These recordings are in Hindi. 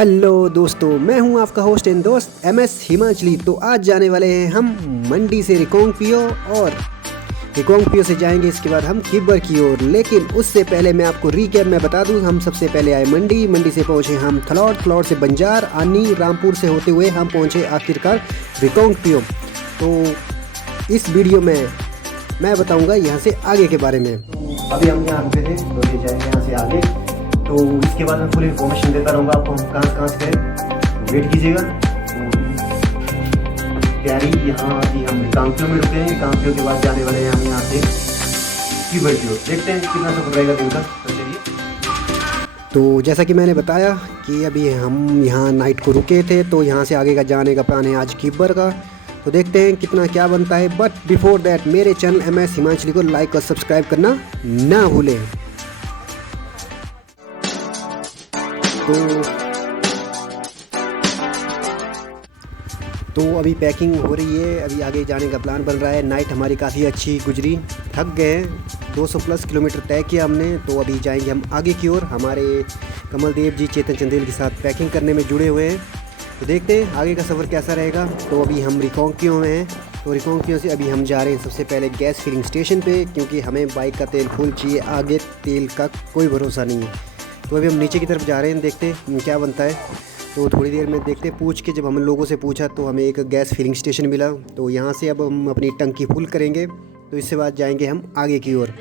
हेलो दोस्तों, मैं हूं आपका होस्ट एंड दोस्त MS हिमाचली। तो आज जाने वाले हैं हम मंडी से रिकांगपिओ और रिकांगपिओ से जाएंगे इसके बाद हम किब्बर की ओर। लेकिन उससे पहले मैं आपको रीकैप में बता दूं, हम सबसे पहले आए मंडी से पहुंचे हम थलौट से बंजार, आनी, रामपुर से होते हुए हम पहुंचे आखिरकार रिकांगपिओ। तो इस वीडियो में मैं बताऊंगा यहाँ से आगे के बारे में। अभी हम यहाँ रुके थे तो ये जाएंगे यहाँ से आगे। तो इसके बाद मैं फुल इन्फॉर्मेशन देता रहूँगा आपको, हम कहाँ से गए, वेट कीजिएगा। तैयारी यहाँ अभी हम रिकांगपिओ में रुके हैं। रिकांगपिओ के बाद जाने वाले हैं हम यहाँ से किब्बर की ओर। देखते हैं कितना सफर रहेगा दिन का। तो चलिए। तो जैसा कि मैंने बताया कि अभी हम यहाँ नाइट को रुके थे, तो यहाँ से आगे का जाने का प्लान है आज किब्बर का। तो देखते हैं कितना क्या बनता है। बट बिफोर दैट मेरे चैनल MS हिमाचली को लाइक और सब्सक्राइब करना ना भूलें। तो अभी पैकिंग हो रही है, अभी आगे जाने का प्लान बन रहा है। नाइट हमारी काफ़ी अच्छी गुजरी, थक गए हैं। 200 प्लस किलोमीटर तय किया हमने। तो अभी जाएंगे हम आगे की ओर। हमारे कमलदेव जी चेतन चंदेल के साथ पैकिंग करने में जुड़े हुए हैं। तो देखते हैं आगे का सफ़र कैसा रहेगा। तो अभी हम रिकांगपिओ में हैं। तो रिकांगपिओ से अभी हम जा रहे हैं सबसे पहले गैस फिलिंग स्टेशन पे, क्योंकि हमें बाइक का तेल फुल चाहिए। आगे तेल का कोई भरोसा नहीं है। तो अभी हम नीचे की तरफ जा रहे हैं, देखते हैं क्या बनता है। तो थोड़ी देर में देखते पूछ के, जब हम लोगों से पूछा तो हमें एक गैस फिलिंग स्टेशन मिला। तो यहाँ से अब हम अपनी टंकी फुल करेंगे। तो इसके बाद जाएंगे हम आगे की ओर।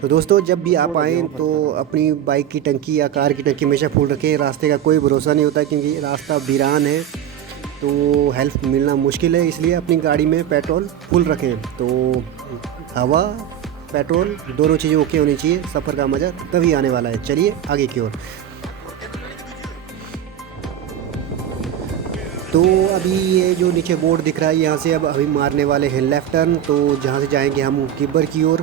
तो दोस्तों, जब भी आप आएँ तो अपनी बाइक की टंकी या कार की टंकी हमेशा फुल रखें। रास्ते का कोई भरोसा नहीं होता, क्योंकि रास्ता वीरान है, तो हेल्प मिलना मुश्किल है। इसलिए अपनी गाड़ी में पेट्रोल फुल रखें। तो हवा, पेट्रोल दोनों चीज़ें ओके होनी चाहिए। सफ़र का मज़ा तभी आने वाला है। चलिए आगे की ओर। तो अभी ये जो नीचे बोर्ड दिख रहा है, यहाँ से अब अभी मारने वाले हैं लेफ़्ट टर्न। तो जहाँ से जाएंगे हम किब्बर की ओर।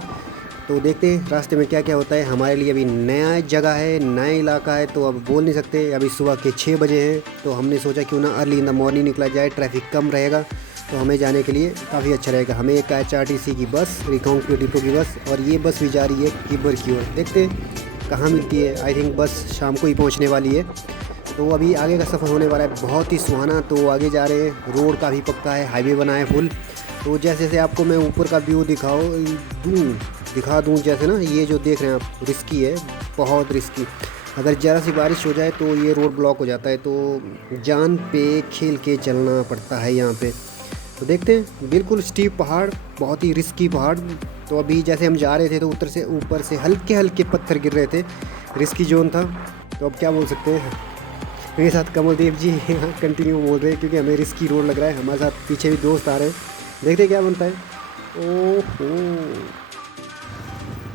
तो देखते हैं रास्ते में क्या क्या होता है। हमारे लिए अभी नया जगह है, नया इलाका है, तो अब बोल नहीं सकते। अभी सुबह के 6 बजे हैं, तो हमने सोचा क्यों ना अर्ली इन द मॉर्निंग निकला जाए, ट्रैफिक कम रहेगा, तो हमें जाने के लिए काफ़ी अच्छा रहेगा। हमें एक HRTC की बस, रिकांगपिओ डिपो की बस, और ये बस भी जा रही है किब्बर की ओर। देखते हैं कहाँ मिलती है। आई थिंक बस शाम को ही पहुँचने वाली है। तो अभी आगे का सफ़र होने वाला है बहुत ही सुहाना। तो आगे जा रहे हैं, रोड काफ़ी पक्का है, हाईवे बना है फुल। तो जैसे जैसे आपको मैं ऊपर का व्यू दिखा दूँ, जैसे ना ये जो देख रहे हैं आप, रिस्की है, बहुत रिस्की। अगर ज़रा सी बारिश हो जाए तो ये रोड ब्लॉक हो जाता है। तो जान पे खेल के चलना पड़ता है यहाँ पे। तो देखते हैं, बिल्कुल स्टीप पहाड़, बहुत ही रिस्की पहाड़। तो अभी जैसे हम जा रहे थे तो ऊपर से हल्के हल्के पत्थर गिर रहे थे, रिस्की जोन था। तो अब क्या बोल सकते हैं। मेरे साथ कमलदेव जी यहाँ कंटिन्यू बोल रहे हैं, क्योंकि हमें रिस्की रोड लग रहा है। हमारे साथ पीछे भी दोस्त आ रहे हैं, देखते क्या बनता है।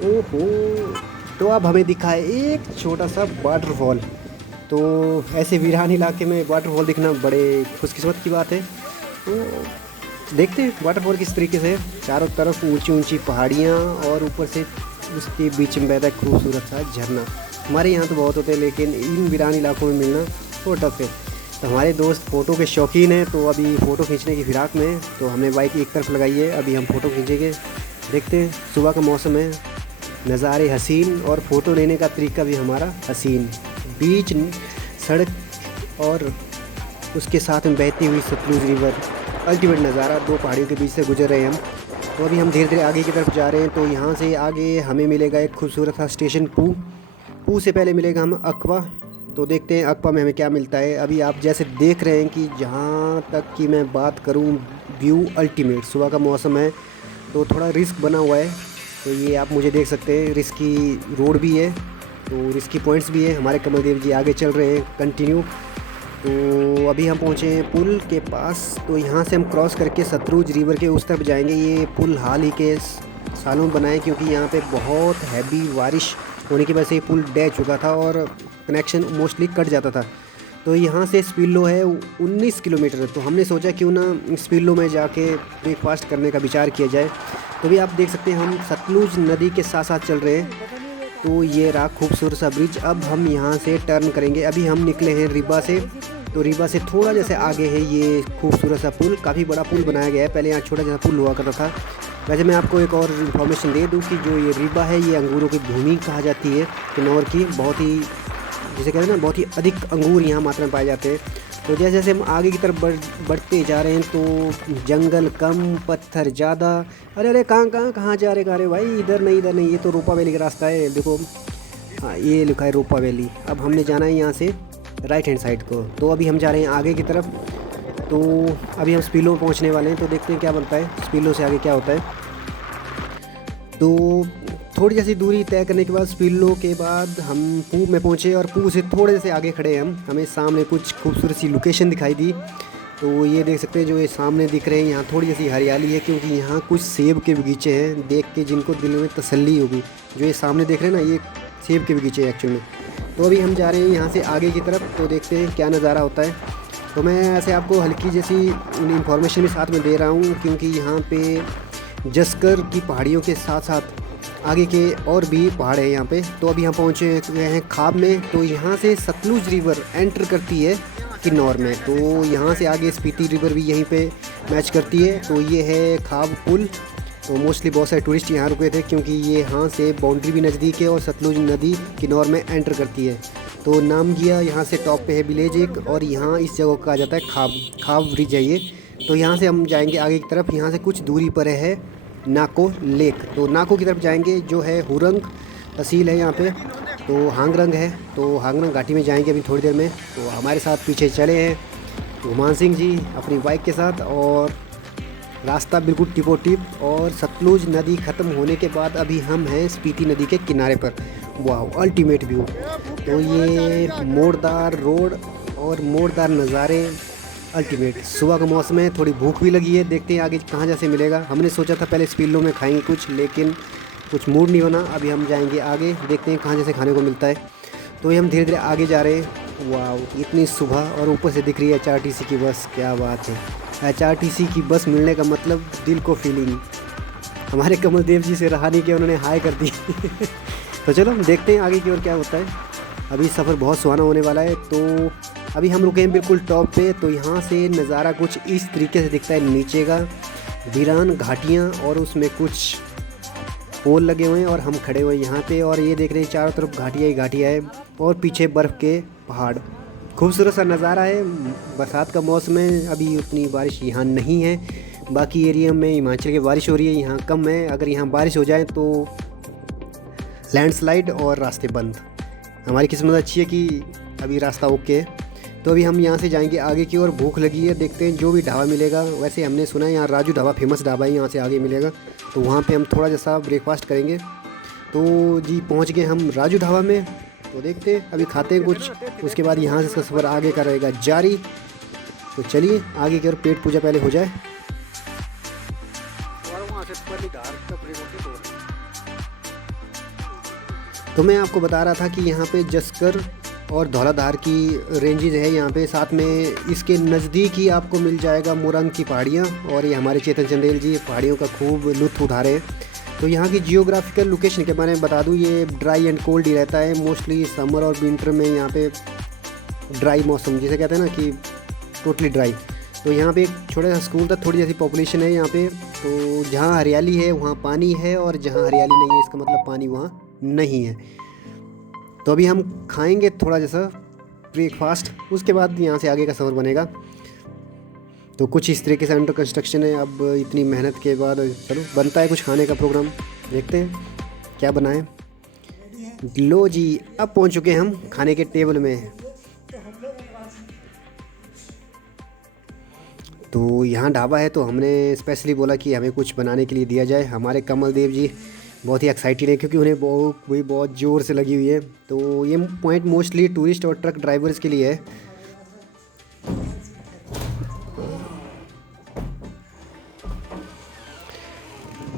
ओहो। तो अब हमें दिखा है एक छोटा सा वाटरफॉल। तो ऐसे वीरान इलाके में वाटरफॉल दिखना बड़े खुशकिस्मत की बात है। तो देखते हैं वाटरफॉल किस तरीके से। चारों तरफ ऊंची ऊंची पहाड़ियाँ और ऊपर से उसके बीच में बहता है खूबसूरत सा झरना। हमारे यहाँ तो बहुत होते हैं, लेकिन इन वीरान इलाकों में मिलना तो टफ है। तो हमारे दोस्त फ़ोटो के शौकीन हैं, तो अभी फ़ोटो खींचने की फिराक में। तो हमने बाइक एक तरफ लगाई है, अभी हम फ़ोटो खींचेंगे। देखते हैं, सुबह का मौसम है, नज़ारे हसीन, और फ़ोटो लेने का तरीका भी हमारा हसीन। बीच सड़क और उसके साथ में बहती हुई सतलुज रिवर, अल्टीमेट नज़ारा। दो पहाड़ियों के बीच से गुजर रहे हैं हम। तो अभी हम धीरे धीरे आगे की तरफ जा रहे हैं। तो यहाँ से आगे हमें मिलेगा एक खूबसूरत सा स्टेशन पू से पहले मिलेगा हम अकवा। तो देखते हैं अकवा में हमें क्या मिलता है। अभी आप जैसे देख रहे हैं कि जहाँ तक कि मैं बात करूँ, व्यू अल्टीमेट। सुबह का मौसम है तो थोड़ा रिस्क बना हुआ है। तो ये आप मुझे देख सकते हैं, रिस्की रोड भी है, तो रिस्की पॉइंट्स भी है। हमारे कमलदेव जी आगे चल रहे हैं कंटिन्यू। तो अभी हम पहुँचे हैं पुल के पास। तो यहाँ से हम क्रॉस करके सतलुज रिवर के उस तरफ जाएंगे। ये पुल हाल ही के सालों में बना है, क्योंकि यहाँ पे बहुत हैवी बारिश होने की वजह से ये पुल डह चुका था और कनेक्शन मोस्टली कट जाता था। तो यहाँ से स्पीलो है 19 किलोमीटर। तो हमने सोचा क्यों ना स्पीलो में जाके ब्रेकफास्ट करने का विचार किया जाए। तो भी आप देख सकते हैं, हम सतलुज नदी के साथ साथ चल रहे हैं। तो ये रहा खूबसूरत सा ब्रिज। अब हम यहाँ से टर्न करेंगे। अभी हम निकले हैं रिबा से। तो रिबा से थोड़ा जैसे आगे है ये खूबसूरत सा पुल। काफ़ी बड़ा पुल बनाया गया है, पहले यहाँ छोटा जैसा पुल हुआ करता था। वैसे मैं आपको एक और इन्फॉर्मेशन दे दूँ कि जो ये रिबा है, ये अंगूरों की भूमि कहा जाती है किन्नौर की। बहुत ही जिसे कहते हैं ना बहुत ही अधिक अंगूर यहाँ मात्रा में पाए जाते हैं। तो जैसे जैसे हम आगे की तरफ बढ़ते जा रहे हैं तो जंगल कम, पत्थर ज़्यादा। अरे अरे कहाँ जा रहे भाई, इधर नहीं, ये तो रोपा वैली का रास्ता है। देखो हाँ, ये लिखा है रोपा वैली। अब हमने जाना है यहाँ से राइट हैंड साइड को। तो अभी हम जा रहे हैं आगे की तरफ। तो अभी हम स्पीलो पहुँचने वाले हैं, तो देखते हैं क्या बनता है, स्पीलो से आगे क्या होता है। तो थोड़ी जैसी दूरी तय करने के बाद स्पीलो के बाद हम पूह में पहुँचे और पूह से थोड़े से आगे खड़े हैं हमें सामने कुछ खूबसूरत सी लोकेशन दिखाई दी। तो ये देख सकते हैं जो ये सामने दिख रहे हैं, यहाँ थोड़ी जैसी हरियाली है क्योंकि यहाँ कुछ सेब के बगीचे हैं, देख के जिनको दिल में तसल्ली होगी। जो ये सामने देख रहे हैं ना, ये सेब के बगीचे हैं एक्चुअल में। तो अभी हम जा रहे हैं यहाँ से आगे की तरफ, तो देखते हैं क्या नज़ारा होता है। तो मैं ऐसे आपको हल्की जैसी इन्फॉर्मेशन भी साथ में दे रहा हूँ क्योंकि यहाँ पे जस्कर की पहाड़ियों के साथ साथ आगे के और भी पहाड़ है यहाँ पे। तो अभी हम पहुँचे हुए हैं खाब में। तो यहाँ से सतलुज रिवर एंटर करती है किन्नौर में। तो यहाँ से आगे स्पीति रिवर भी यहीं पे मैच करती है। तो ये है खाब पुल। तो मोस्टली बहुत सारे टूरिस्ट यहाँ रुके थे क्योंकि ये यहाँ से बाउंड्री भी नज़दीक है और सतलुज नदी किन्नौर में एंटर करती है। तो नाम गया यहाँ से टॉप पे है विलेज एक, और यहाँ इस जगह को कहा जाता है खाब ब्रिज है ये। तो यहाँ से हम जाएंगे आगे की तरफ। यहाँ से कुछ दूरी पर है नाको लेक। तो नाको की तरफ जाएंगे जो है हुरंग तहसील है यहाँ पे। तो हांगरंग है, तो हांगरंग घाटी में जाएंगे अभी थोड़ी देर में। तो हमारे साथ पीछे चले हैं गुमान सिंह जी अपनी बाइक के साथ, और रास्ता बिल्कुल टिपो टिप। और सतलुज नदी ख़त्म होने के बाद अभी हम हैं स्पीति नदी के किनारे पर। वाह अल्टीमेट व्यू। तो ये मोड़दार रोड और मोड़दार नज़ारे अल्टीमेट। सुबह का मौसम है, थोड़ी भूख भी लगी है, देखते हैं आगे कहाँ जैसे मिलेगा। हमने सोचा था पहले स्पीलो में खाएंगे कुछ, लेकिन कुछ मूड नहीं बना। अभी हम जाएंगे आगे, देखते हैं कहाँ जैसे खाने को मिलता है। तो ये हम धीरे धीरे आगे जा रहे हैं। वाह इतनी सुबह, और ऊपर से दिख रही है HRTC की बस। क्या बात है, HRTC की बस मिलने का मतलब दिल को फीलिंग। हमारे कमल देव जी से रहा नहीं कि उन्होंने हाय कर दी। तो चलो देखते हैं आगे की ओर क्या होता है। अभी सफ़र बहुत सुहाना होने वाला है। तो अभी हम रुके हैं बिल्कुल टॉप पे। तो यहाँ से नज़ारा कुछ इस तरीके से दिखता है, नीचे का वीरान घाटियाँ और उसमें कुछ पोल लगे हुए हैं और हम खड़े हुए हैं यहाँ पे। और ये देख रहे हैं चारों तरफ घाटियाँ ही घाटियाँ है और पीछे बर्फ़ के पहाड़। खूबसूरत सा नज़ारा है। बरसात का मौसम है, अभी उतनी बारिश यहाँ नहीं है। बाकी एरिया में हिमाचल की बारिश हो रही है, यहाँ कम है। अगर यहाँ बारिश हो जाए तो लैंडस्लाइड और रास्ते बंद। हमारी किस्मत अच्छी है कि अभी रास्ता ओके है। तो अभी हम यहाँ से जाएंगे आगे की ओर। भूख लगी है, देखते हैं जो भी ढाबा मिलेगा। वैसे हमने सुना है यहाँ राजू ढाबा फेमस ढाबा है, यहाँ से आगे मिलेगा। तो वहाँ पे हम थोड़ा जैसा ब्रेकफास्ट करेंगे। तो जी पहुँच गए हम राजू ढाबा में। तो देखते हैं अभी खाते हैं कुछ, उसके बाद यहाँ से इसका सफ़र आगे का रहेगा जारी। तो चलिए आगे की ओर, पेट पूजा पहले हो जाए। तो मैं आपको बता रहा था कि यहाँ पे जस्कर और धौलाधार की रेंजेस है यहाँ पे, साथ में इसके नज़दीक ही आपको मिल जाएगा मोरंग की पहाड़ियाँ। और ये हमारे चेतन चंदेल जी पहाड़ियों का खूब लुत्फ़ उठा रहे हैं। तो यहाँ की जियोग्राफिकल लोकेशन के बारे में बता दूँ, ये ड्राई एंड कोल्ड ही रहता है। मोस्टली समर और विंटर में यहाँ पे ड्राई मौसम जिसे कहते हैं ना कि टोटली ड्राई। तो यहाँ पे एक छोटा सा स्कूल था, थोड़ी जैसी पॉपुलेशन है यहाँ पे। तो जहाँ हरियाली है वहाँ पानी है, और जहाँ हरियाली नहीं है इसका मतलब पानी वहाँ नहीं है। तो अभी हम खाएंगे थोड़ा जैसा ब्रेकफास्ट, उसके बाद यहाँ से आगे का सफ़र बनेगा। तो कुछ इस तरीके से अंडर कंस्ट्रक्शन है। अब इतनी मेहनत के बाद चलो बनता है कुछ खाने का प्रोग्राम, देखते हैं क्या बनाएं। लो जी अब पहुँच चुके हैं हम खाने के टेबल में। तो यहाँ ढाबा है, तो हमने स्पेशली बोला कि हमें कुछ बनाने के लिए दिया जाए। हमारे कमल देव जी बहुत ही एक्साइटेड है क्योंकि उन्हें बहुत ज़ोर से लगी हुई है। तो ये पॉइंट मोस्टली टूरिस्ट और ट्रक ड्राइवर्स के लिए है।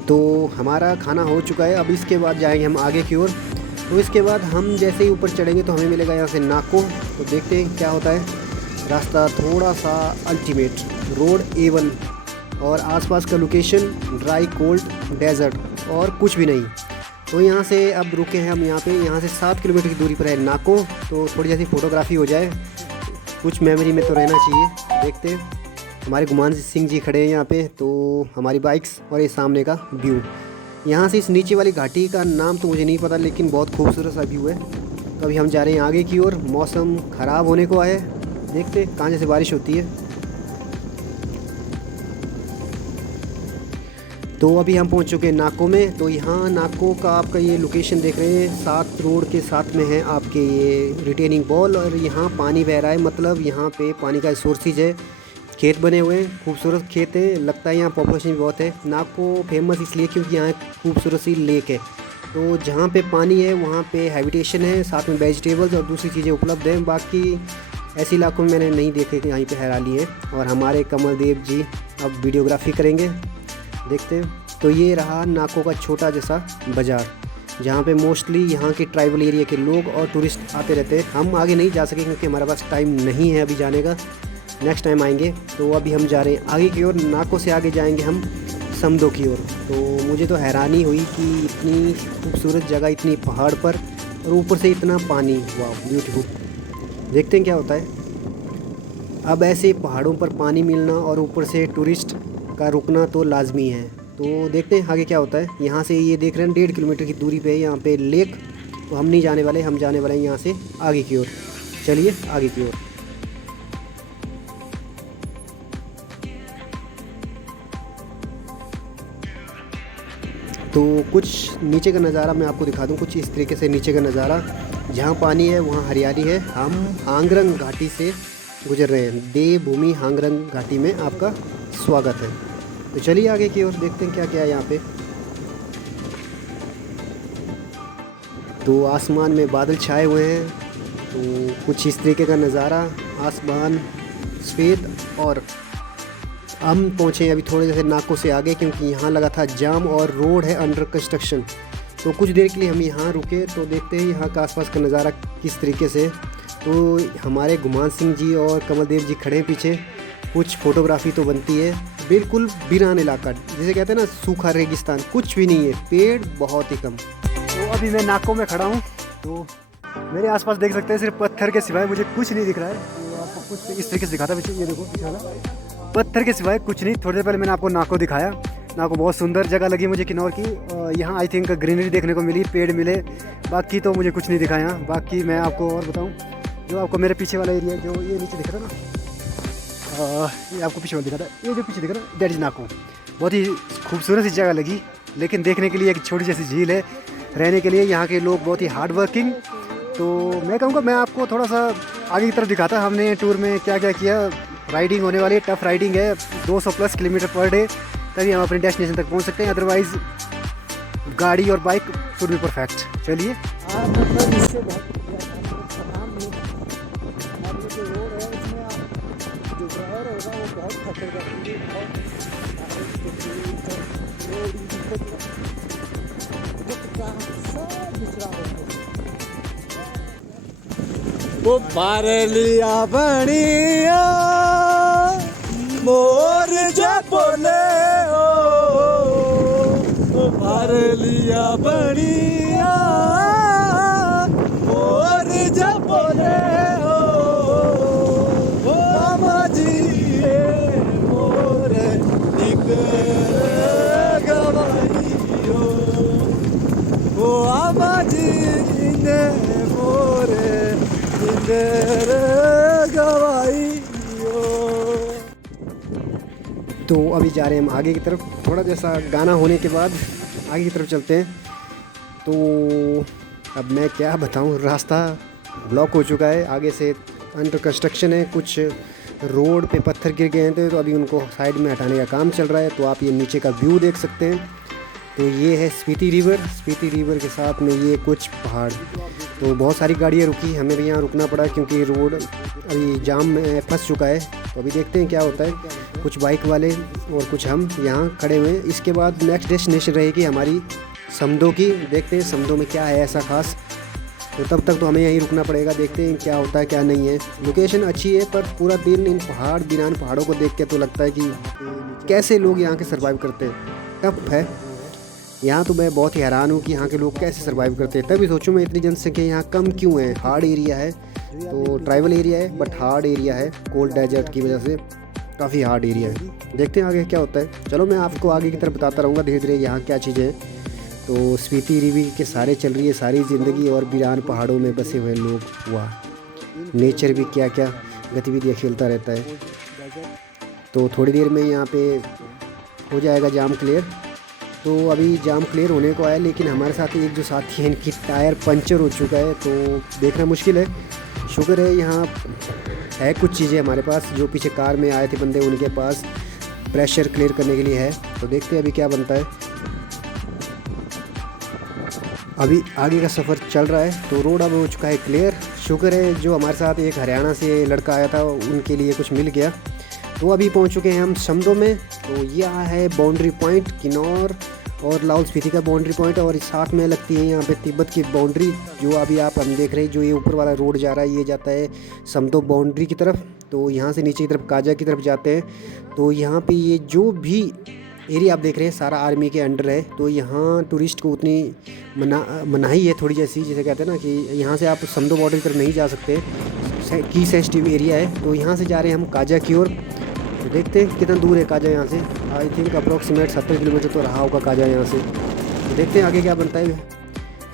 तो हमारा खाना हो चुका है। अब इसके बाद जाएंगे हम आगे की ओर। तो इसके बाद हम जैसे ही ऊपर चढ़ेंगे तो हमें मिलेगा यहाँ से नाको। तो देखते हैं क्या होता है। रास्ता थोड़ा सा अल्टीमेट, रोड A1 और आसपास का लोकेशन ड्राई कोल्ड डेजर्ट और कुछ भी नहीं। तो यहाँ से अब रुके हैं हम यहाँ पे। यहाँ से 7 किलोमीटर की दूरी पर है नाको। तो थोड़ी जैसी फ़ोटोग्राफी हो जाए, कुछ मेमोरी में तो रहना चाहिए। देखते हैं, हमारे गुमान सिंह जी खड़े हैं यहाँ पे। तो हमारी बाइक्स और ये सामने का व्यू। यहाँ से इस नीचे वाली घाटी का नाम तो मुझे नहीं पता, लेकिन बहुत खूबसूरत सा व्यू है। तो अभी हम जा रहे हैं आगे की ओर। मौसम ख़राब होने को है, देखते हैं कहाँ से बारिश होती है। तो अभी हम पहुंच चुके हैं नाको में। तो यहाँ नाको का आपका ये लोकेशन देख रहे हैं, 7 रोड के साथ में है आपके ये रिटेनिंग वॉल, और यहाँ पानी बह रहा है, मतलब यहाँ पे पानी का सोर्सेज है। खेत बने हुए हैं, खूबसूरत खेत है, लगता है यहाँ पॉपुलेशन भी बहुत है। नाको फेमस इसलिए क्योंकि यहाँ खूबसूरत सी लेक है। तो जहाँ पे पानी है वहाँ पे हैबिटेशन है, साथ में वेजिटेबल्स और दूसरी चीज़ें उपलब्ध हैं। बाकी ऐसे इलाकों में मैंने नहीं देखे कि यहीं पे हरियाली है। और हमारे कमलदेव जी अब वीडियोग्राफी करेंगे, देखते हैं। तो ये रहा नाको का छोटा जैसा बाज़ार, जहाँ पे मोस्टली यहाँ के ट्राइबल एरिया के लोग और टूरिस्ट आते रहते हैं। हम आगे नहीं जा सके क्योंकि हमारे पास टाइम नहीं है अभी जाने का, नेक्स्ट टाइम आएंगे। तो अभी हम जा रहे हैं आगे की ओर, नाको से आगे जाएंगे हम समदो की ओर। तो मुझे तो हैरानी हुई कि इतनी खूबसूरत जगह, इतनी पहाड़ पर, और ऊपर से इतना पानी, वाह ब्यूटीफुल। देखते हैं क्या होता है। अब ऐसे पहाड़ों पर पानी मिलना और ऊपर से टूरिस्ट का रुकना तो लाजमी है। तो देखते हैं आगे क्या होता है। यहाँ से ये देख रहे हैं 1.5 किलोमीटर की दूरी पे है यहाँ पे लेक। तो हम नहीं जाने वाले, हम जाने वाले हैं यहाँ से आगे की ओर। चलिए आगे की ओर। तो कुछ नीचे का नज़ारा मैं आपको दिखा दूँ, कुछ इस तरीके से नीचे का नज़ारा। जहाँ पानी है वहाँ हरियाली है। हम हांगरंग घाटी से गुजर रहे हैं, देवभूमि हांगरंग घाटी में आपका स्वागत है। तो चलिए आगे की ओर, देखते हैं क्या क्या है यहाँ पे। तो आसमान में बादल छाए हुए हैं, तो कुछ इस तरीके का नज़ारा, आसमान सफ़ेद। और हम पहुँचे अभी थोड़े जैसे नाको से आगे, क्योंकि यहाँ लगा था जाम और रोड है अंडर कंस्ट्रक्शन। तो कुछ देर के लिए हम यहाँ रुके, तो देखते हैं यहाँ का आसपास का नज़ारा किस तरीके से। तो हमारे गुमान सिंह जी और कमलदेव जी खड़े हैं पीछे, कुछ फ़ोटोग्राफी तो बनती है। बिल्कुल वीरान इलाका, जिसे कहते हैं ना सूखा रेगिस्तान, कुछ भी नहीं है, पेड़ बहुत ही कम। तो अभी मैं नाको में खड़ा हूँ, तो मेरे आसपास देख सकते हैं सिर्फ पत्थर के सिवाय मुझे कुछ नहीं दिख रहा है। तो आपको कुछ इस तरीके से दिखाता पीछे, ये देखो पीछे वाला, पत्थर के सिवाय कुछ नहीं। थोड़ी देर पहले मैंने आपको नाको दिखाया। नाको बहुत सुंदर जगह लगी मुझे किन्नौर की। यहाँ आई थिंक ग्रीनरी देखने को मिली, पेड़ मिले, बाकी तो मुझे कुछ नहीं दिखा यहाँ। बाकी मैं आपको और बताऊँ, जो आपको मेरे पीछे वाला एरिया, जो ये नीचे दिख रहा है ना, ये आपको पीछे वाला दिखा था, ये जो पीछे दिख रहा है दैट इज नाको। बहुत ही खूबसूरत सी जगह लगी, लेकिन देखने के लिए एक छोटी जैसी झील है, रहने के लिए यहाँ के लोग बहुत ही हार्ड वर्किंग। तो मैं कहूँगा मैं आपको थोड़ा सा आगे की तरफ दिखाता। हमने टूर में क्या क्या किया। राइडिंग होने वाली है, टफ राइडिंग है, 200+ किलोमीटर पर डे, तभी हम अपने डेस्टिनेशन तक पहुँच सकते हैं। अदरवाइज़ गाड़ी और बाइक शुड बी परफेक्ट। चलिए वो बारलिया बनिया मोर जो बोले ओ बारलिया बनिया मोर जो बोले ओ माजी मोर निक गवाई ओ आमाजी ने मोरे तो अभी जा रहे हैं हम आगे की तरफ। थोड़ा जैसा गाना होने के बाद आगे की तरफ चलते हैं। तो अब मैं क्या बताऊं, रास्ता ब्लॉक हो चुका है, आगे से अंडर कंस्ट्रक्शन है, कुछ रोड पे पत्थर गिर गए थे, तो अभी उनको साइड में हटाने का काम चल रहा है। तो आप ये नीचे का व्यू देख सकते हैं। तो ये है स्पीति रिवर, स्पीति रिवर के साथ में ये कुछ पहाड़। तो बहुत सारी गाड़ियाँ रुकी, हमें भी यहाँ रुकना पड़ा क्योंकि रोड अभी जाम में फंस चुका है। तो अभी देखते हैं क्या होता है। कुछ बाइक वाले और कुछ हम यहाँ खड़े हुए हैं। इसके बाद नेक्स्ट डेस्टिनेशन रहेगी हमारी समदो की। देखते हैं समदो में क्या है ऐसा खास। तो तब तक तो हमें यहीं रुकना पड़ेगा, देखते हैं क्या होता है क्या नहीं है। लोकेशन अच्छी है, पर पूरा दिन इन पहाड़ों को देख के तो लगता है कि कैसे लोग यहाँ के सर्वाइव करते हैं। टफ है यहाँ, तो मैं बहुत ही हैरान हूँ कि यहाँ के लोग कैसे सर्वाइव करते हैं। तभी सोचूँ मैं इतनी जनसंख्या यहाँ कम क्यों है। हार्ड एरिया है, तो ट्राइबल एरिया है, बट हार्ड एरिया है, कोल्ड डेजर्ट की वजह से काफ़ी हार्ड एरिया है। देखते हैं आगे क्या होता है। चलो मैं आपको आगे की तरफ बताता रहूँगा धीरे धीरे यहाँ क्या चीज़ें हैं। तो स्पीति रिवी के सारे चल रही है सारी ज़िंदगी, और बिरान पहाड़ों में बसे हुए लोग हुआ नेचर भी क्या क्या गतिविधियाँ खेलता रहता है। तो थोड़ी देर में यहाँ पे हो जाएगा जाम क्लियर। तो अभी जाम क्लियर होने को आया, लेकिन हमारे साथ एक जो साथी है इनकी टायर पंचर हो चुका है, तो देखना मुश्किल है। शुक्र है यहाँ है कुछ चीज़ें हमारे पास, जो पीछे कार में आए थे बंदे उनके पास प्रेशर क्लियर करने के लिए है। तो देखते हैं अभी क्या बनता है। अभी आगे का सफ़र चल रहा है, तो रोड अब हो चुका है क्लियर। शुक्र है जो हमारे साथ एक हरियाणा से लड़का आया था उनके लिए कुछ मिल गया। तो अभी पहुंच चुके हैं हम समदो में। तो यह है बाउंड्री पॉइंट, किन्नौर और लाहौल स्पीति का बाउंड्री पॉइंट, और साथ में लगती है यहाँ पे तिब्बत की बाउंड्री, जो अभी आप हम देख रहे हैं। जो ये ऊपर वाला रोड जा रहा है ये जाता है समदो बाउंड्री की तरफ। तो यहाँ से नीचे की तरफ काजा की तरफ जाते हैं। तो यहाँ पे ये जो भी एरिया आप देख रहे हैं सारा आर्मी के अंडर है। तो यहाँ टूरिस्ट को उतनी मनाही है थोड़ी, जैसी जिसे कहते हैं ना कि यहाँ से आप समदो बॉर्डर की तरफ नहीं जा सकते, की सेंसिटिव एरिया है। तो यहाँ से जा रहे हैं हम काजा की ओर। तो देखते हैं कितना दूर है काजा यहाँ से। आई थिंक अप्रोक्सीमेट 70 किलोमीटर तो रहा होगा काजा यहाँ से। तो देखते हैं आगे क्या बनता है।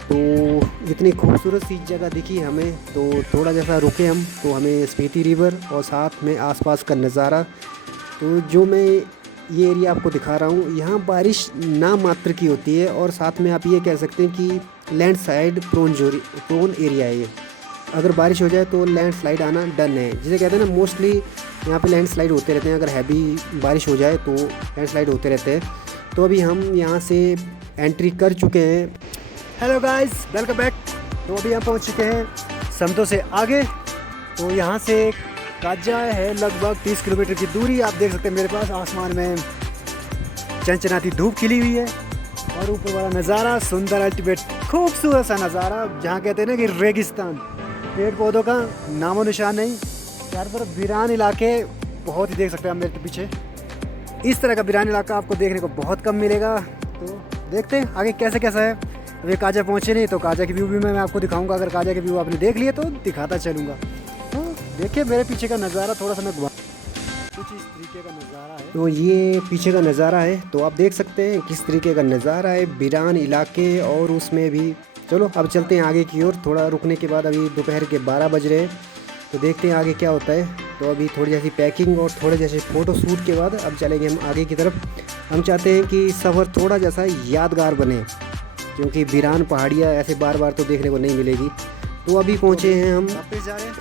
तो इतनी खूबसूरत सी जगह दिखी हमें, तो थोड़ा जैसा रुके हम, तो हमें स्पीति रिवर और साथ में आसपास का नज़ारा। तो जो मैं ये एरिया आपको दिखा रहा हूँ, यहाँ बारिश ना मात्र की होती है, और साथ में आप ये कह सकते हैं कि लैंडस्लाइड प्रोन एरिया है ये। अगर बारिश हो जाए तो लैंडस्लाइड आना डन है, जिसे कहते हैं ना मोस्टली यहाँ पे लैंडस्लाइड होते रहते हैं। अगर हैवी बारिश हो जाए तो लैंडस्लाइड होते रहते हैं। तो अभी हम यहाँ से एंट्री कर चुके हैं। Hello guys, welcome back. तो अभी हम पहुँच चुके हैं समदो से आगे। तो यहाँ से काजा है लगभग 30 किलोमीटर की दूरी। आप देख सकते हैं मेरे पास आसमान में चनचनाती धूप खिली हुई है, और ऊपर वाला नज़ारा सुंदर अल्टीमेट खूबसूरत सा नज़ारा, जहाँ कहते हैं ना कि रेगिस्तान, पेड़ पौधों का नामो निशान नहीं। चारों तरफ वीरान इलाके बहुत ही देख सकते हैं आप मेरे पीछे। इस तरह का वीरान इलाका आपको देखने को बहुत कम मिलेगा। तो देखते हैं आगे कैसे कैसा है। अभी काजा पहुँचे नहीं, तो काजा की व्यू भी मैं आपको दिखाऊंगा। अगर काजा के व्यू आपने देख लिए तो दिखाता चलूँगा। तो देखिए मेरे पीछे का नज़ारा, थोड़ा सा मैं घुमा, कुछ इस तरीके का नज़ारा है। तो ये पीछे का नज़ारा है, तो आप देख सकते हैं किस तरीके का नज़ारा है वीरान इलाके। और उसमें भी चलो अब चलते हैं आगे की ओर। थोड़ा रुकने के बाद अभी दोपहर के 12 बज रहे हैं, तो देखते हैं आगे क्या होता है। तो अभी थोड़ी जैसी पैकिंग और थोड़े जैसे फ़ोटो शूट के बाद अब चलेंगे हम आगे की तरफ। हम चाहते हैं कि सफ़र थोड़ा जैसा यादगार बने, क्योंकि वीरान पहाड़ियाँ ऐसे बार बार तो देखने को नहीं मिलेगी। तो अभी पहुँचे हैं हम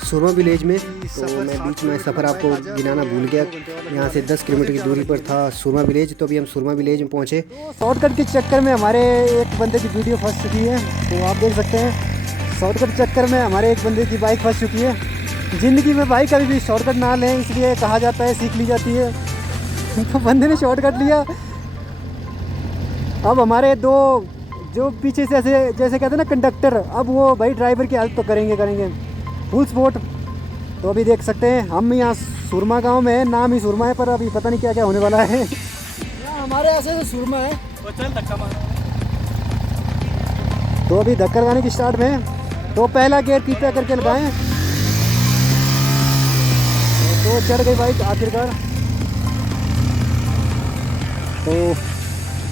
सुरमा विलेज में। तो मैं बीच में सफ़र आपको गिनाना भूल गया। यहाँ से 10 किलोमीटर की दूरी पर था सुरमा विलेज। तो अभी हम सुरमा विलेज में पहुँचे। शॉर्टकट के चक्कर में हमारे एक बंदे की वीडियो फंस चुकी है। तो आप देख सकते हैं शॉर्टकट चक्कर में हमारे एक बंदे की बाइक फंस चुकी है। ज़िंदगी में बाइक कभी भी शॉर्टकट ना लें, इसलिए कहा जाता है सीख ली जाती है। तो बंदे ने शॉर्टकट लिया। अब हमारे दो जो पीछे से जैसे कहते हैं ना कंडक्टर, अब वो भाई ड्राइवर की हेल्प तो करेंगे फुल सपोर्ट। तो अभी देख सकते हैं हम यहाँ सुरमा गांव में है, नाम ही सुरमा है, पर अभी पता नहीं क्या क्या होने वाला है। हमारे ऐसे सुरमा है। तो चल धक्का मार। तो अभी धक्का लगाने की स्टार्ट में। तो पहला गेयर कृपया करके लगाएं। तो चढ़ गई बाइक आखिरकार। तो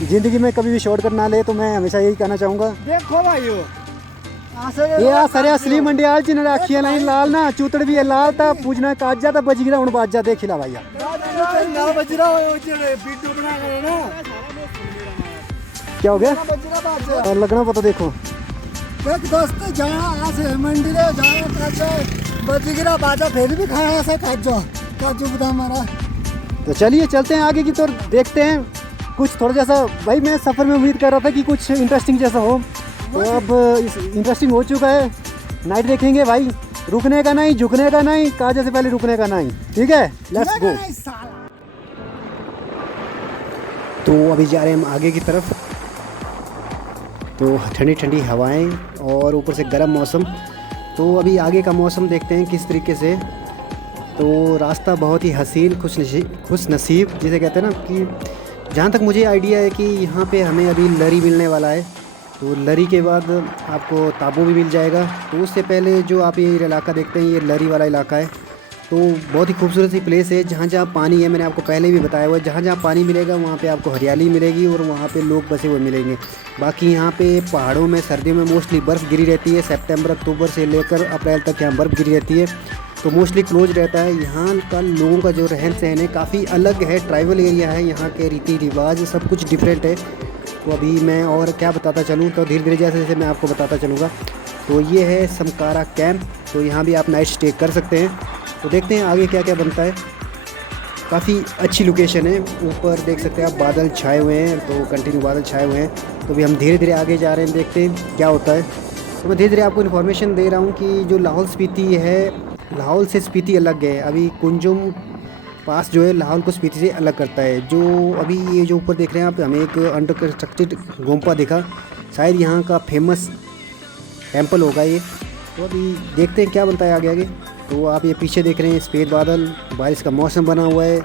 ज़िंदगी में कभी भी शॉर्टकट ना ले, तो मैं हमेशा यही कहना चाहूँगा। देखो भाइयों, ये सरे असली मंडियाल जी ने राखी नहीं लाल ना चूतड़ भी है लाल था पूछना काजा था बज गिरा हूँ बाजा देख खिला भैया क्या हो गया और लगना पता देखो दोस्त जहाँ से मंडी बज गिरा बाजा फिर भी खाया ऐसा काजू बदाम हमारा। तो चलिए चलते हैं आगे की तो देखते हैं कुछ थोड़ा जैसा। भाई मैं सफ़र में उम्मीद कर रहा था कि कुछ इंटरेस्टिंग जैसा हो, तो अब इंटरेस्टिंग हो चुका है। नाइट देखेंगे भाई, रुकने का नहीं, झुकने का नहीं, काजा से पहले रुकने का नहीं। ठीक है, लेट्स गो। तो अभी जा रहे हैं हम आगे की तरफ। तो ठंडी ठंडी हवाएं और ऊपर से गर्म मौसम। तो अभी आगे का मौसम देखते हैं किस तरीके से। तो रास्ता बहुत ही हसीन खुश नसीब जिसे कहते हैं ना, कि जहाँ तक मुझे आइडिया है कि यहाँ पे हमें अभी लरी मिलने वाला है। तो लरी के बाद आपको ताबू भी मिल जाएगा। तो उससे पहले जो आप ये इलाका देखते हैं, ये लरी वाला इलाका है। तो बहुत ही खूबसूरत सी प्लेस है। जहाँ जहाँ पानी है, मैंने आपको पहले भी बताया हुआ है, जहाँ जहाँ पानी मिलेगा वहाँ पे आपको हरियाली मिलेगी और वहाँ पे लोग बसे हुए मिलेंगे। बाकी यहाँ पे पहाड़ों में सर्दियों में मोस्टली बर्फ़ गिरी रहती है। सितंबर अक्टूबर से लेकर अप्रैल तक यहाँ बर्फ़ गिरी रहती है, तो मोस्टली क्लोज रहता है। यहाँ का लोगों का जो रहन सहन है काफ़ी अलग है, ट्राइबल एरिया है, यहाँ के रीति रिवाज सब कुछ डिफरेंट है। तो अभी मैं और क्या बताता चलूँ, तो धीरे धीरे जैसे जैसे मैं आपको बताता चलूँगा। तो ये है समकारा कैंप, तो यहाँ भी आप नाइट स्टे कर सकते हैं। तो देखते हैं आगे क्या क्या बनता है। काफ़ी अच्छी लोकेशन है, ऊपर देख सकते हैं आप बादल छाए हुए हैं, तो कंटिन्यू बादल छाए हुए हैं। तो अभी हम धीरे धीरे आगे जा रहे हैं, देखते हैं क्या होता है। तो मैं धीरे धीरे आपको इन्फॉर्मेशन दे रहा हूँ कि जो लाहौल स्पीति है, लाहौल से स्पीति अलग है। अभी कुंजुम पास जो है लाहौल को स्पीति से अलग करता है। जो अभी ये जो ऊपर देख रहे हैं आप, हमें एक अंडर कंस्ट्रक्टेड गोम्पा दिखा, शायद यहाँ का फेमस टेम्पल होगा ये। तो अभी देखते हैं क्या बनता है आगे आगे। तो आप ये पीछे देख रहे हैं सफ़ेद बादल, बारिश का मौसम बना हुआ है,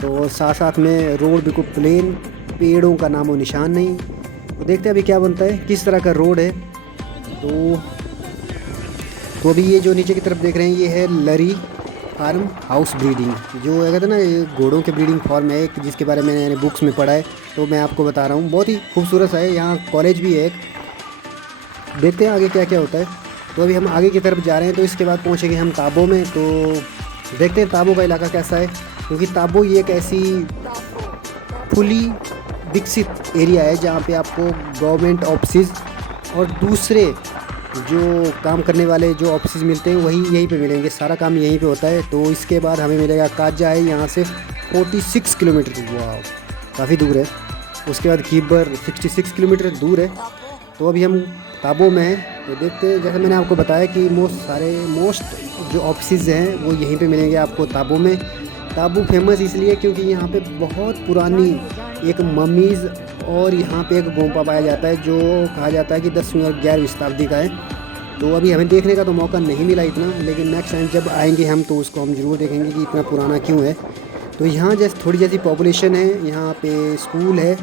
तो साथ साथ में रोड बिल्कुल प्लेन, पेड़ों का नामो निशान नहीं। तो देखते हैं अभी क्या बनता है, किस तरह का रोड है। तो अभी ये जो नीचे की तरफ देख रहे हैं ये है लरी फार्म हाउस ब्रीडिंग, जो कहते हैं ना ये घोड़ों के ब्रीडिंग फार्म है, जिसके बारे में मैंने बुक्स में पढ़ा है, तो मैं आपको बता रहा हूँ। बहुत ही खूबसूरत है, यहाँ कॉलेज भी है एक। देखते हैं आगे क्या क्या होता है। तो अभी हम आगे की तरफ जा रहे हैं, तो इसके बाद पहुँचेंगे हम ताबो में। तो देखते हैं ताबो का इलाका कैसा है, क्योंकि ताबो ये एक ऐसी फुली विकसित एरिया है जहाँ पे आपको गवर्नमेंट ऑफिस और दूसरे जो काम करने वाले जो ऑफिस मिलते हैं वही यहीं पे मिलेंगे, सारा काम यहीं पे होता है। तो इसके बाद हमें मिलेगा काजा है, यहाँ से 46 किलोमीटर, वाह काफ़ी दूर है। उसके बाद खीबर 66 किलोमीटर दूर है। तो अभी हम ताबो में हैं, तो देखते हैं। जैसे मैंने आपको बताया कि मोस्ट जो ऑफिस हैं वो यहीं पे मिलेंगे आपको ताबो में। ताबो फेमस इसलिए क्योंकि यहाँ पे बहुत पुरानी एक ममीज़ और यहाँ पे एक गोम्पा पाया जाता है, जो कहा जाता है कि 10वीं और 11वीं शताब्दी का है। तो अभी हमें देखने का तो मौका नहीं मिला इतना, लेकिन नेक्स्ट टाइम जब आएंगे हम तो उसको हम ज़रूर देखेंगे कि इतना पुराना क्यों है। तो यहाँ जैसे थोड़ी जैसी पॉपुलेशन है, यहाँ पे स्कूल है,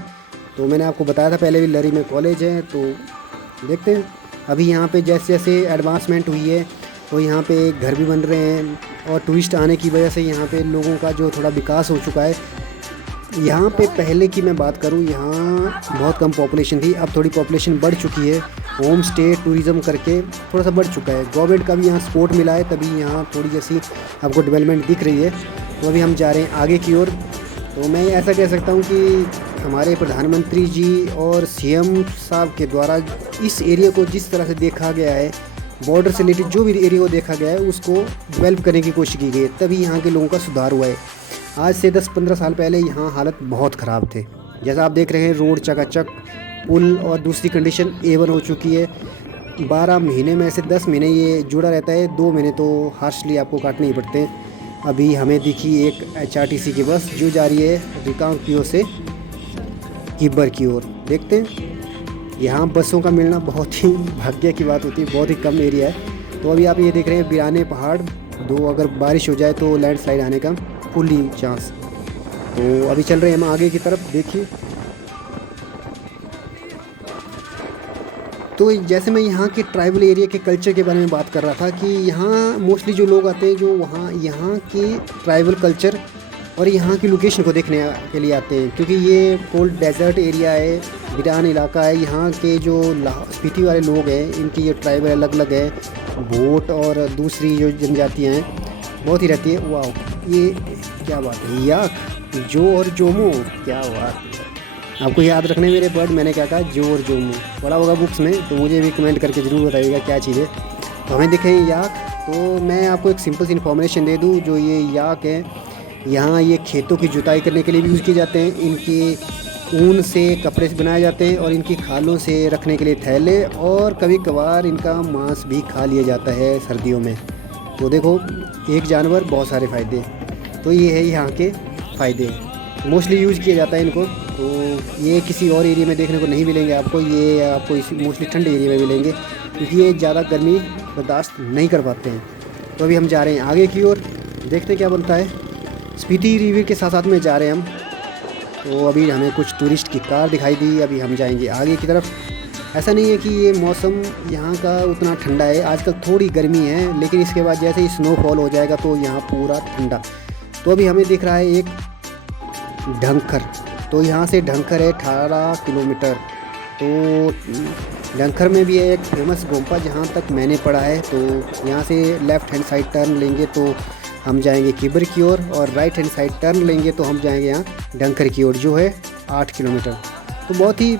तो मैंने आपको बताया था पहले भी लरी में कॉलेज है। तो देखते हैं अभी यहाँ पे जैसे जैसे एडवांसमेंट हुई है, तो यहाँ पे घर भी बन रहे हैं, और टूरिस्ट आने की वजह से यहाँ पे लोगों का जो थोड़ा विकास हो चुका है। यहाँ पे पहले की मैं बात करूँ, यहाँ बहुत कम पॉपुलेशन थी, अब थोड़ी पॉपुलेशन बढ़ चुकी है। होम स्टे टूरिज़म करके थोड़ा सा बढ़ चुका है, गवर्नमेंट का भी यहाँ सपोर्ट मिला है, तभी यहाँ थोड़ी जैसी आपको डेवलपमेंट दिख रही है। तो अभी हम जा रहे हैं आगे की ओर। तो मैं ऐसा कह सकता हूँ कि हमारे प्रधानमंत्री जी और सीएम साहब के द्वारा इस एरिया को जिस तरह से देखा गया है, बॉर्डर से रिलेटेड जो भी एरिया को देखा गया है उसको डेवलप करने की कोशिश की गई है, तभी यहाँ के लोगों का सुधार हुआ है। आज से 10-15 साल पहले यहाँ हालत बहुत ख़राब थे। जैसा आप देख रहे हैं रोड चकाचक, पुल और दूसरी कंडीशन A1 हो चुकी है। 12 महीने में से 10 महीने ये जुड़ा रहता है, 2 महीने तो हार्शली आपको काटने ही पड़ते हैं। अभी हमें दिखी एक HRTC की बस जो जा रही है रिकांग की ओर से खीबर की ओर। देखते हैं, यहाँ बसों का मिलना बहुत ही भाग्य की बात होती है, बहुत ही कम एरिया है। तो अभी आप ये देख रहे हैं बिराने पहाड़, दो अगर बारिश हो जाए तो लैंडस्लाइड आने का फुली चांस। तो अभी चल रहे हैं हम आगे की तरफ। देखिए, तो जैसे मैं यहाँ के ट्राइबल एरिया के कल्चर के बारे में बात कर रहा था कि यहाँ मोस्टली जो लोग आते हैं जो वहाँ यहाँ के ट्राइबल कल्चर और यहाँ की लोकेशन को देखने के लिए आते हैं, क्योंकि ये कोल्ड डेजर्ट एरिया है, बिरान इलाका है। यहाँ के जो स्पीति वाले लोग हैं इनकी ये ट्राइबल अलग अलग है, भोट और दूसरी जो जनजातियाँ हैं बहुत ही रहती है। वाह, ये क्या बात है, याक जो और जोमो, क्या बात है। आपको याद रखने मेरे वर्ड, मैंने क्या कहा, जो और जोमो पढ़ा होगा बुक्स में, तो मुझे भी कमेंट करके ज़रूर बताइएगा क्या चीज़ है। तो हमें दिखे याक। तो मैं आपको एक सिंपल सी इन्फॉर्मेशन दे दूँ, जो ये याक है यहाँ ये खेतों की जुताई करने के लिए भी यूज़ किए जाते हैं। इनके ऊन से कपड़े से बनाए जाते हैं और इनकी खालों से रखने के लिए थैले, और कभी कभार इनका मांस भी खा लिया जाता है सर्दियों में। तो देखो, एक जानवर बहुत सारे फ़ायदे। तो ये है यहाँ के फ़ायदे, मोस्टली यूज़ किया जाता है इनको। तो ये किसी और एरिया में देखने को नहीं मिलेंगे आपको, ये आपको इसी मोस्टली ठंडे एरिया में मिलेंगे, क्योंकि ये ज़्यादा गर्मी बर्दाश्त नहीं कर पाते हैं। तो अभी हम जा रहे हैं आगे की ओर, देखते हैं क्या बनता है। स्पीति रिवर के साथ साथ में जा रहे हैं हम। तो अभी हमें कुछ टूरिस्ट की कार दिखाई दी, अभी हम जाएंगे आगे की तरफ। ऐसा नहीं है कि ये मौसम यहाँ का उतना ठंडा है, आजकल थोड़ी गर्मी है, लेकिन इसके बाद जैसे ही स्नोफॉल हो जाएगा तो यहाँ पूरा ठंडा। तो अभी हमें दिख रहा है एक ढंखर, तो यहाँ से ढंखर है 18 किलोमीटर। तो ढंखर में भी है एक फेमस गोम्पा जहाँ तक मैंने पढ़ा है। तो यहाँ से लेफ़्ट हैंड साइड टर्न लेंगे तो हम जाएंगे किबर की ओर, और राइट हैंड साइड टर्न लेंगे तो हम जाएंगे यहाँ ढंखर की ओर, जो है 8 किलोमीटर। तो बहुत ही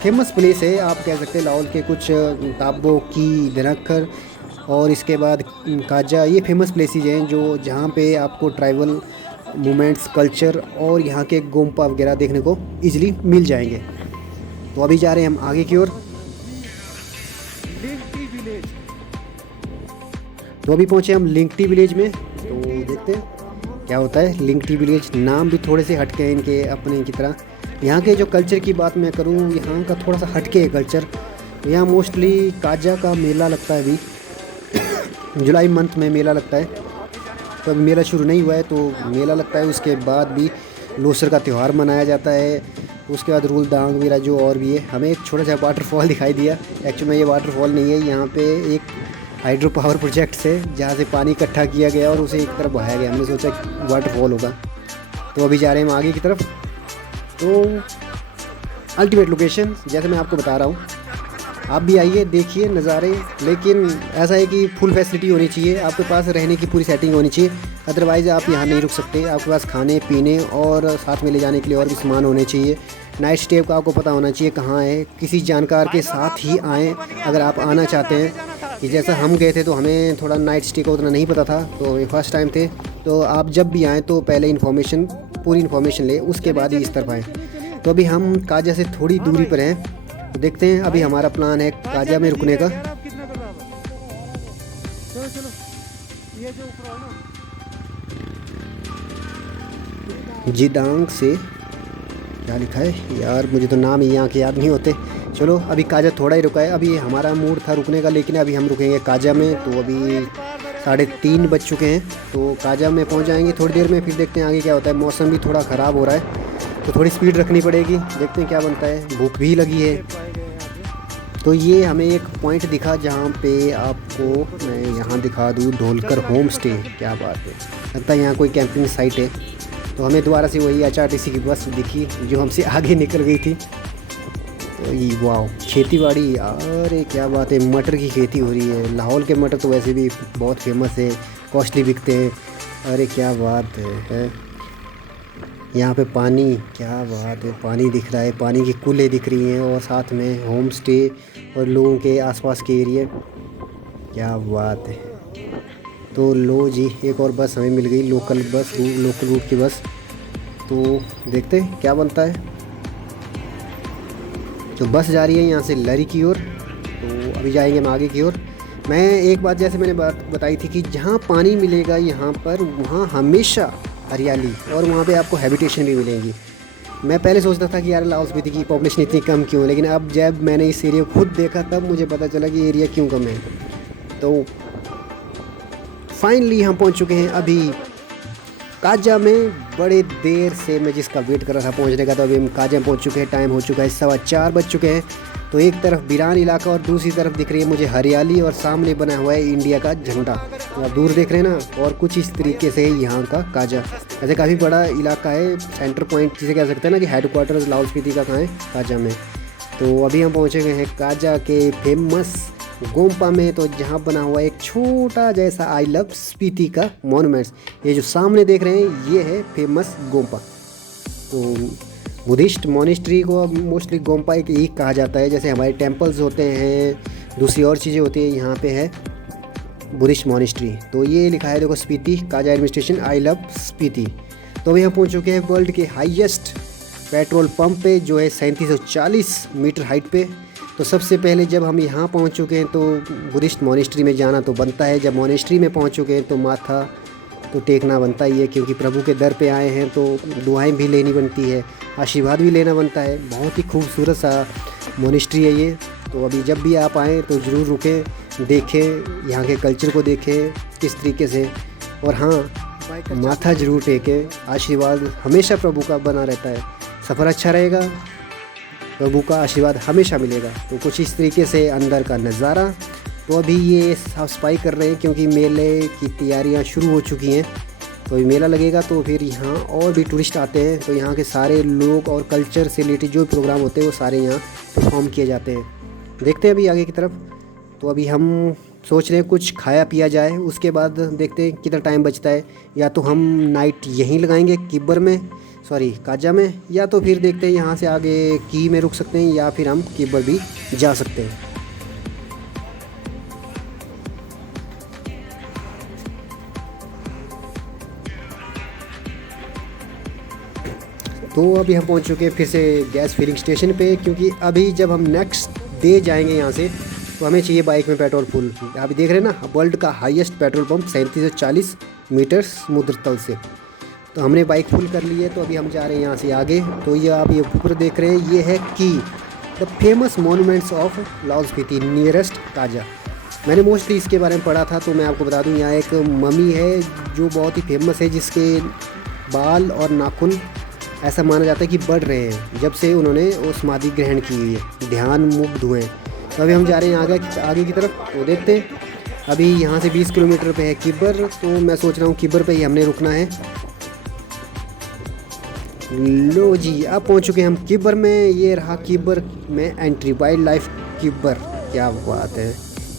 फेमस प्लेस है, आप कह सकते हैं लाहौल के कुछ ताबो की, ढंखर और इसके बाद काजा, ये फेमस प्लेसेस हैं जो जहाँ पे आपको ट्राइबल मूवमेंट्स, कल्चर और यहाँ के गोम्पा वगैरह देखने को ईजिली मिल जाएंगे। तो अभी जा रहे हैं हम आगे की ओर। तो अभी पहुँचे हम लिंगटी विलेज में। तो देखते हैं क्या होता है। लिंगटी विलेज नाम भी थोड़े से हटके हैं इनके अपने की तरह। यहाँ के जो कल्चर की बात मैं करूँ, यहाँ का थोड़ा सा हटके है कल्चर। यहाँ मोस्टली काजा का मेला लगता है, अभी जुलाई मंथ में मेला लगता है। तो अभी मेला शुरू नहीं हुआ है, तो मेला लगता है। उसके बाद भी लोसर का त्यौहार मनाया जाता है। उसके बाद रूल दांग वगैरह जो और भी है। हमें एक छोटा सा वाटरफॉल दिखाई दिया। एक्चुअली में ये वाटरफॉल नहीं है, यहाँ पे एक हाइड्रो पावर प्रोजेक्ट से जहाँ से पानी इकट्ठा किया गया और उसे एक तरफ बहाया गया। हमने सोचा वाटरफॉल होगा। तो अभी जा रहे हैं हम आगे की तरफ। तो अल्टीमेट लोकेशन जैसे मैं आपको बता रहा हूँ, आप भी आइए, देखिए नज़ारे। लेकिन ऐसा है कि फुल फैसिलिटी होनी चाहिए, आपके पास रहने की पूरी सेटिंग होनी चाहिए, अदरवाइज़ आप यहाँ नहीं रुक सकते। आपके पास खाने पीने और साथ में ले जाने के लिए और भी सामान होने चाहिए। नाइट स्टे का आपको पता होना चाहिए कहाँ है, किसी जानकार के साथ ही आएँ अगर आप आना चाहते हैं। कि जैसा हम गए थे तो हमें थोड़ा नाइट स्टे का उतना नहीं पता था, तो ये फर्स्ट टाइम थे। तो आप जब भी आएँ तो पहले पूरी इन्फॉर्मेशन लें, उसके बाद ही इस तरफ आएँ। तो अभी हम काजा से थोड़ी दूरी पर हैं, तो देखते हैं। अभी हमारा प्लान है काजा में रुकने का। जिदांग से क्या लिखा है यार, मुझे तो नाम ही यहाँ के याद नहीं होते। चलो अभी काजा थोड़ा ही रुका है। अभी हमारा मूड था रुकने का, लेकिन अभी हम रुकेंगे काजा में। तो अभी 3:30 बज चुके हैं, तो काजा में पहुँच जाएंगे थोड़ी देर में। फिर देखते हैं आगे क्या होता है। मौसम भी थोड़ा ख़राब हो रहा है, तो थोड़ी स्पीड रखनी पड़ेगी। देखते हैं क्या बनता है, भूख भी लगी है। तो ये हमें एक पॉइंट दिखा जहाँ पे आपको मैं यहाँ दिखा दूँ, ढोलकर होम स्टे। क्या बात है, लगता है यहाँ कोई कैंपिंग साइट है। तो हमें दोबारा से वही HRTC की बस दिखी जो हमसे आगे निकल गई थी। तो ये वाह, खेती बाड़ी, अरे क्या बात है, मटर की खेती हो रही है। लाहौल के मटर तो वैसे भी बहुत फेमस है, कॉस्टली बिकते हैं। अरे क्या बात है। यहाँ पे पानी, क्या बात है, पानी दिख रहा है, पानी की कूलें दिख रही हैं, और साथ में होम स्टे और लोगों के आसपास के एरिया। क्या बात है। तो लो जी, एक और बस हमें मिल गई, लोकल रूट की बस। तो देखते हैं क्या बनता है। तो बस जा रही है यहाँ से लरी की ओर। तो अभी जाएंगे हम आगे की ओर। मैं एक बात जैसे मैंने बताई थी कि जहाँ पानी मिलेगा यहाँ पर, वहाँ हमेशा हरियाली, और वहाँ पे आपको हैबिटेशन भी मिलेंगी। मैं पहले सोचता था कि यार लाहौल स्पीति की पॉपुलेशन इतनी कम क्यों है, लेकिन अब जब मैंने इस एरिया को खुद देखा तब मुझे पता चला कि एरिया क्यों कम है। तो फाइनली हम पहुँच चुके हैं अभी काजा में। बड़े देर से मैं जिसका वेट कर रहा था पहुंचने का, तो अभी हम काजा में पहुंच चुके हैं। टाइम हो चुका है 4:15 बज चुके हैं। तो एक तरफ वीरान इलाका और दूसरी तरफ दिख रही है मुझे हरियाली, और सामने बना हुआ है इंडिया का झंडा। तो आप दूर देख रहे हैं ना, और कुछ इस तरीके से यहाँ का काजा। ऐसे काफ़ी बड़ा इलाका है, सेंटर पॉइंट जिसे कह सकते हैं ना, कि हेडक्वार्टर लाहौल स्पीति का कहाँ है, काजा में। तो अभी हम पहुँचे गए हैं काजा के फेमस गोम्पा में। तो जहाँ बना हुआ एक छोटा जैसा आई लव स्पीति का मॉन्यूमेंट्स। ये जो सामने देख रहे हैं ये है फेमस गोम्पा। तो बुद्धिस्ट मॉनेस्ट्री को मोस्टली गोम्पा एक ही कहा जाता है। जैसे हमारे टेम्पल्स होते हैं, दूसरी और चीज़ें होती हैं, यहाँ पे है बुद्धिस्ट मॉनेस्ट्री। तो ये लिखा है देखो, Spiti Kaza administration I love Spiti. तो अभी हम पहुँच चुके हैं वर्ल्ड के हाईएस्ट पेट्रोल पंप पे, जो है 3740 मीटर हाइट पे। तो सबसे पहले जब हम यहाँ पहुँच चुके हैं तो बुद्धिस्ट मॉनेस्ट्री में जाना तो बनता है। जब मॉनेस्ट्री में पहुँच चुके हैं तो माथा तो टेकना बनता ही है, क्योंकि प्रभु के दर पे आए हैं तो दुआएं भी लेनी बनती है, आशीर्वाद भी लेना बनता है। बहुत ही खूबसूरत सा मॉनेस्ट्री है ये। तो अभी जब भी आप आएँ तो ज़रूर रुकें, देखें यहाँ के कल्चर को, देखें किस तरीके से, और हाँ माथा ज़रूर टेकें। आशीर्वाद हमेशा प्रभु का बना रहता है। सफ़र अच्छा रहेगा। प्रभु का आशीर्वाद हमेशा मिलेगा। तो कुछ इस तरीके से अंदर का नज़ारा। तो अभी ये साफ़ सफाई कर रहे हैं क्योंकि मेले की तैयारियां शुरू हो चुकी हैं। तो अभी मेला लगेगा तो फिर यहाँ और भी टूरिस्ट आते हैं, तो यहाँ के सारे लोग और कल्चर से रिलेटेड जो प्रोग्राम होते हैं वो सारे यहाँ परफॉर्म किए जाते हैं। देखते हैं अभी आगे की तरफ। तो अभी हम सोच रहे हैं कुछ खाया पिया जाए, उसके बाद देखते हैं कितना टाइम बचता है। या तो हम नाइट यहीं लगाएंगे किब्बर में, सॉरी काजा में, या तो फिर देखते हैं यहाँ से आगे की में रुक सकते हैं या फिर हम किब्बर भी जा सकते हैं। तो अभी हम पहुँच चुके हैं फिर से गैस फिलिंग स्टेशन पे, क्योंकि अभी जब हम नेक्स्ट डे जाएंगे यहाँ से तो हमें चाहिए बाइक में पेट्रोल फुल। अभी देख रहे हैं ना, वर्ल्ड का हाईएस्ट पेट्रोल पंप 3740 मीटर समुद्र तल से। तो हमने बाइक फुल कर ली है, तो अभी हम जा रहे हैं यहाँ से आगे। तो ये आप ये ऊपर देख रहे हैं, ये है की the famous monuments of Lahaul Spiti nearest Kaza. मैंने मोस्टली इसके बारे में पढ़ा था, तो मैं आपको बता दूँ यहाँ एक मम्मी है जो बहुत ही फेमस है, जिसके बाल और नाखून ऐसा माना जाता है कि बढ़ रहे हैं जब से उन्होंने वो समाधि ग्रहण की हुई है, ध्यान मुग्ध हुए हैं। तो अभी हम जा रहे हैं आगे की तरफ। तो देखते हैं, अभी यहाँ से 20 किलोमीटर पे है किब्बर, तो मैं सोच रहा हूँ किब्बर पे ही हमने रुकना है। लो जी, अब पहुँच चुके हैं हम किब्बर में। ये रहा किब्बर में एंट्री, वाइल्ड लाइफ किब्बर। क्या बात है,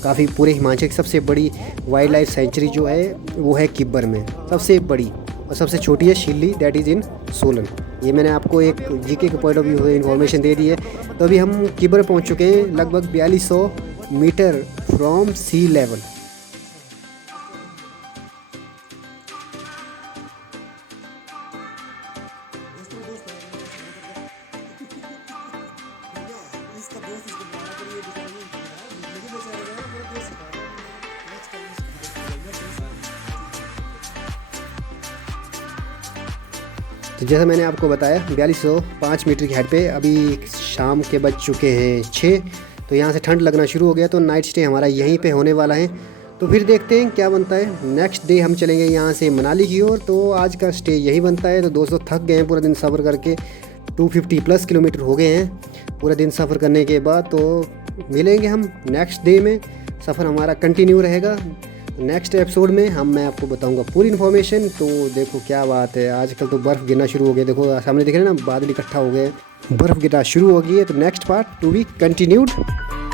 काफ़ी पूरे हिमाचल की सबसे बड़ी वाइल्ड लाइफ सेंचुरी जो है वो है किब्बर में, सबसे बड़ी। और सबसे छोटी है Shilli, that is in Solan. ये मैंने आपको एक जीके के पॉइंट ऑफ व्यू से इन्फॉर्मेशन दे दी है। तो अभी हम किब्बर पहुंच चुके हैं, लगभग 4200 मीटर फ्रॉम सी लेवल। तो जैसा मैंने आपको बताया 4205 मीटर की हाइट पे अभी शाम के बज चुके हैं 6। तो यहाँ से ठंड लगना शुरू हो गया, तो नाइट स्टे हमारा यहीं पे होने वाला है। तो फिर देखते हैं क्या बनता है। नेक्स्ट डे हम चलेंगे यहाँ से मनाली की ओर। तो आज का स्टे यहीं बनता है। तो दोस्तों थक गए हैं पूरा दिन सफ़र करके, 250 प्लस किलोमीटर हो गए हैं पूरा दिन सफ़र करने के बाद। तो मिलेंगे हम नेक्स्ट डे में, सफ़र हमारा कंटिन्यू रहेगा। नेक्स्ट एपिसोड में मैं आपको बताऊंगा पूरी इन्फॉर्मेशन। तो देखो क्या बात है, आजकल तो बर्फ़ गिरना शुरू हो गया। देखो सामने दिख रहे हैं ना, बादल इकट्ठा हो गए, बर्फ़ गिरना शुरू हो गई है। तो next part to be continued.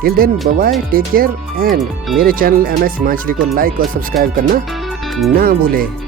Till then bye bye, take care, and मेरे चैनल MS हिमाचली को लाइक और सब्सक्राइब करना ना भूलें।